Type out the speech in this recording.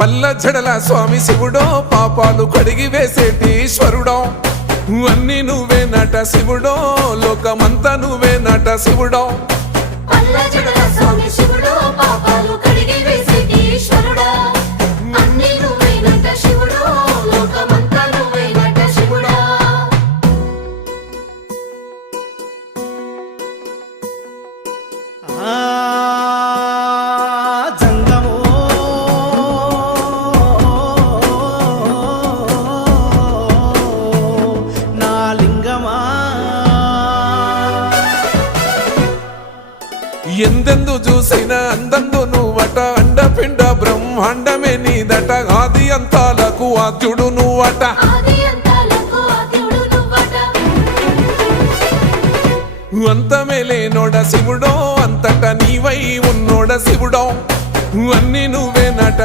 పల్ల జడల స్వామి శివుడో పాపాలు కడిగి వేసేటి ఈశ్వరుడో అన్ని నువ్వే నట శివుడో లోకమంతా నువ్వే నట శివుడో పల్ల జడల స్వామి శివుడో పాపాలు కడిగి వేసేటి ఈశ్వరుడా అన్ని నువ్వే నట శివుడో లోకమంతా నువ్వే నట శివుడా జంగమో నా లింగమా ఎందెందు చూసిన అందందు నువ్వట అండపిండ బ్రహ్మాండమే నీదట ఆది అంతాలకు ఆద్యుడు నువ్వట ఆది అంతాలకు ఆద్యుడు నువ్వట అంతమే లేనోడ శివుడో అంతట నీవై ఉన్నోడ శివుడో అన్ని నువ్వే నట